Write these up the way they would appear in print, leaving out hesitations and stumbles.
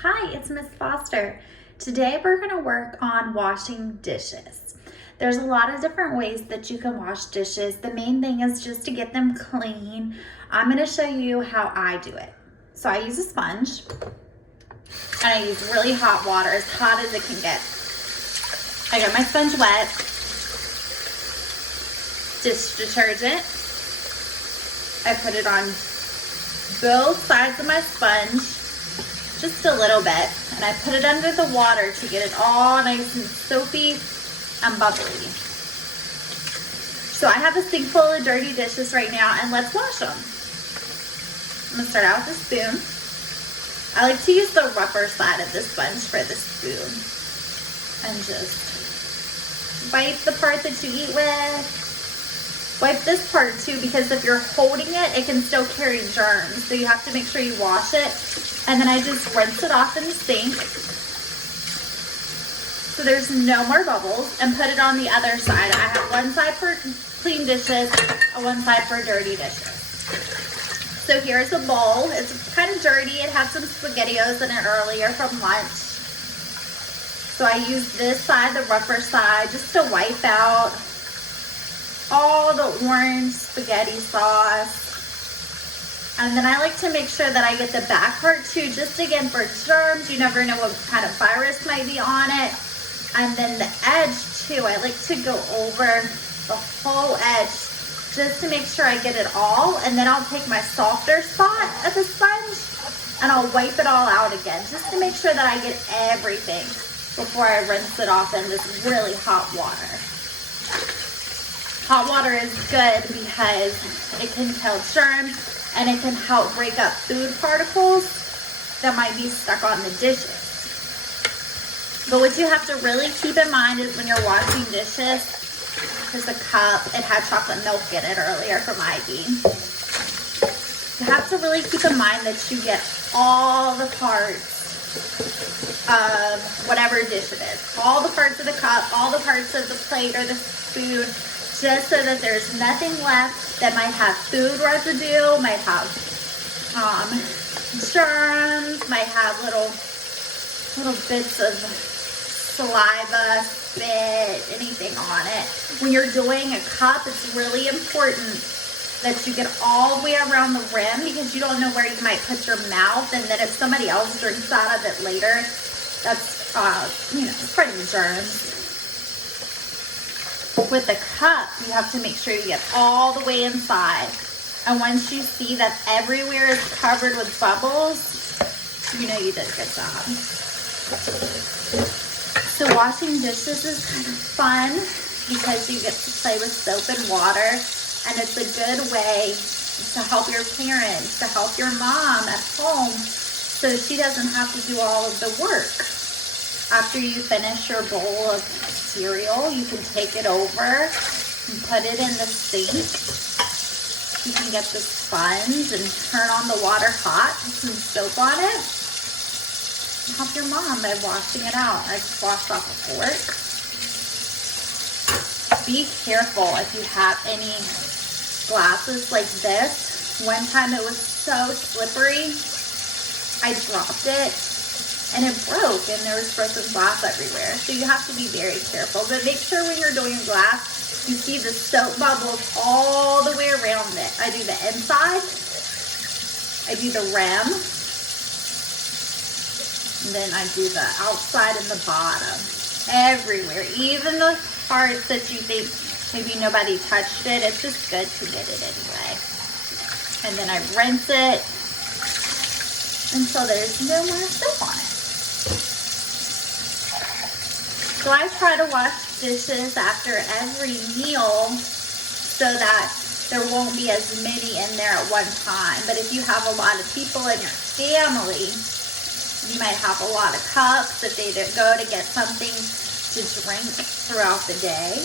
Hi, it's Miss Foster. Today we're going to work on washing dishes. There's a lot of different ways that you can wash dishes. The main thing is just to get them clean. I'm going to show you how I do it. So I use a sponge and I use really hot water, as hot as it can get. I got my sponge wet, dish detergent. I put it on both sides of my sponge, just a little bit, and I put it under the water to get it all nice and soapy and bubbly. So I have a sink full of dirty dishes right now, and let's wash them. I'm gonna start out with a spoon. I like to use the rougher side of the sponge for the spoon and just wipe the part that you eat with. Wipe this part too, because if you're holding it, it can still carry germs. So you have to make sure you wash it. And then I just rinse it off in the sink so there's no more bubbles, and put it on the other side. I have one side for clean dishes and one side for dirty dishes. So here's a bowl. It's kind of dirty. It had some SpaghettiOs in it earlier from lunch. So I use this side, the rougher side, just to wipe out all the orange spaghetti sauce. And then I like to make sure that I get the back part too, just again for germs. You never know what kind of virus might be on it. And then the edge too, I like to go over the whole edge just to make sure I get it all. And then I'll take my softer spot of the sponge and I'll wipe it all out again, just to make sure that I get everything before I rinse it off in this really hot water. Hot water is good because it can kill germs and it can help break up food particles that might be stuck on the dishes. But what you have to really keep in mind is when you're washing dishes, here's a cup. It had chocolate milk in it earlier from Ivy. You have to really keep in mind that you get all the parts of whatever dish it is. All the parts of the cup, all the parts of the plate or the spoon, just so that there's nothing left that might have food residue, might have germs, might have little bits of saliva, spit, anything on it. When you're doing a cup, it's really important that you get all the way around the rim, because you don't know where you might put your mouth, and then if somebody else drinks out of it later, that's spreading germs. With the cup, you have to make sure you get all the way inside. And once you see that everywhere is covered with bubbles, you know you did a good job. So washing dishes is kind of fun because you get to play with soap and water, and it's a good way to help your parents, to help your mom at home, so she doesn't have to do all of the work. After you finish your bowl of cereal, you can take it over and put it in the sink. You can get the sponge and turn on the water hot, put some soap on it, and help your mom by washing it out. I just washed off a fork. Be careful if you have any glasses like this. One time it was so slippery, I dropped it and it broke, and there was broken glass everywhere. So you have to be very careful. But make sure when you're doing glass, you see the soap bubbles all the way around it. I do the inside, I do the rim, and then I do the outside and the bottom. Everywhere, even the parts that you think maybe nobody touched it, it's just good to get it anyway. And then I rinse it until there's no more soap on it. So I try to wash dishes after every meal so that there won't be as many in there at one time. But if you have a lot of people in your family, you might have a lot of cups if they go to get something to drink throughout the day.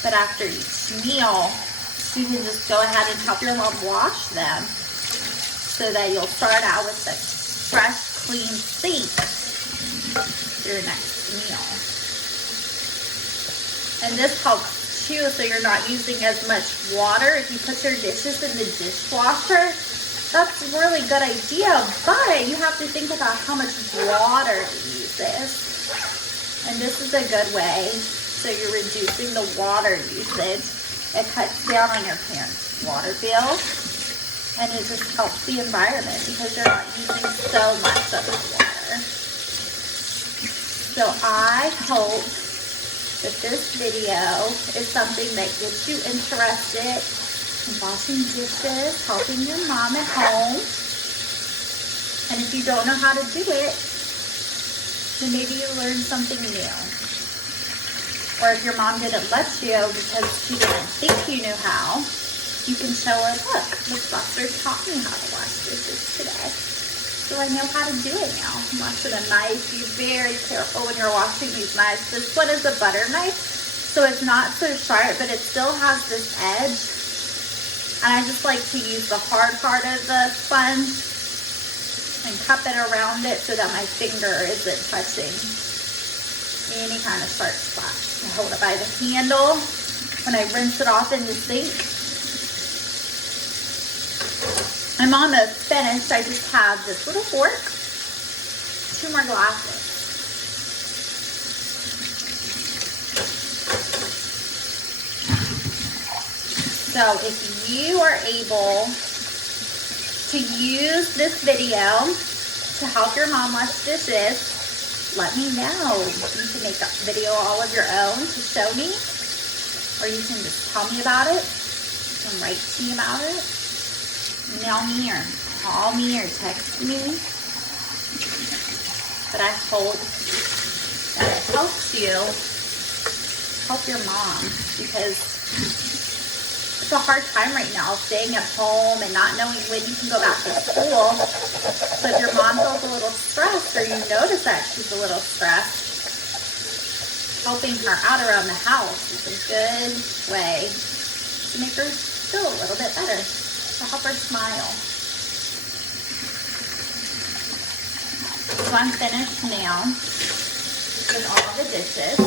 But after each meal, you can just go ahead and help your mom wash them so that you'll start out with the fresh, clean sink for your next meal. And this helps too, so you're not using as much water. If you put your dishes in the dishwasher, that's a really good idea, but you have to think about how much water you use this. And this is a good way. So you're reducing the water usage. It cuts down on your parents' water bill. And it just helps the environment because you're not using so much of the water. So I hope that this video is something that gets you interested in washing dishes, helping your mom at home. And if you don't know how to do it, then maybe you learn something new. Or if your mom didn't let you because she didn't think you knew how, you can show her, look, Miss Buster taught me how to wash dishes today. So I know how to do it now. I'm washing a knife. Be very careful when you're washing these knives. This one is a butter knife, so it's not so sharp, but it still has this edge. And I just like to use the hard part of the sponge and cup it around it so that my finger isn't touching any kind of sharp spot. I hold it by the handle. When I rinse it off in the sink, I'm almost finished. I just have this little fork, 2 more glasses. So if you are able to use this video to help your mom wash dishes, let me know. You can make a video all of your own to show me, or you can just tell me about it. You can write to me about it. Email me or call me or text me. But I hope that it helps you help your mom, because it's a hard time right now staying at home and not knowing when you can go back to school. So if your mom feels a little stressed, or you notice that she's a little stressed, helping her out around the house is a good way to make her feel a little bit better. To help her smile. So I'm finished now with all the dishes.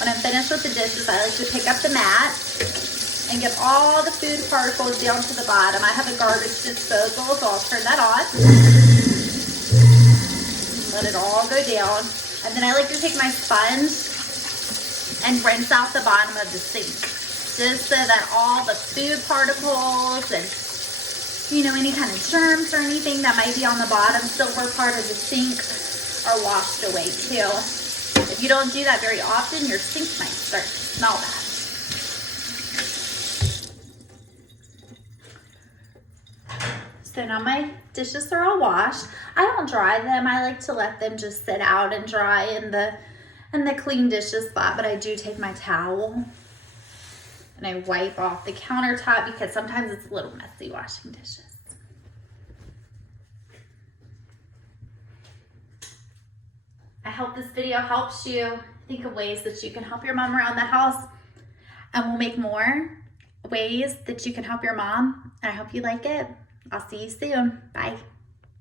When I'm finished with the dishes, I like to pick up the mat and get all the food particles down to the bottom. I have a garbage disposal, so I'll turn that on. Let it all go down. And then I like to take my sponge and rinse out the bottom of the sink, just so that all the food particles and, you know, any kind of germs or anything that might be on the bottom silver part of the sink are washed away too. If you don't do that very often, your sink might start to smell bad. So now my dishes are all washed. I don't dry them. I like to let them just sit out and dry in the clean dishes spot, but I do take my towel and I wipe off the countertop because sometimes it's a little messy washing dishes. I hope this video helps you think of ways that you can help your mom around the house, and we'll make more ways that you can help your mom. And I hope you like it. I'll see you soon. Bye.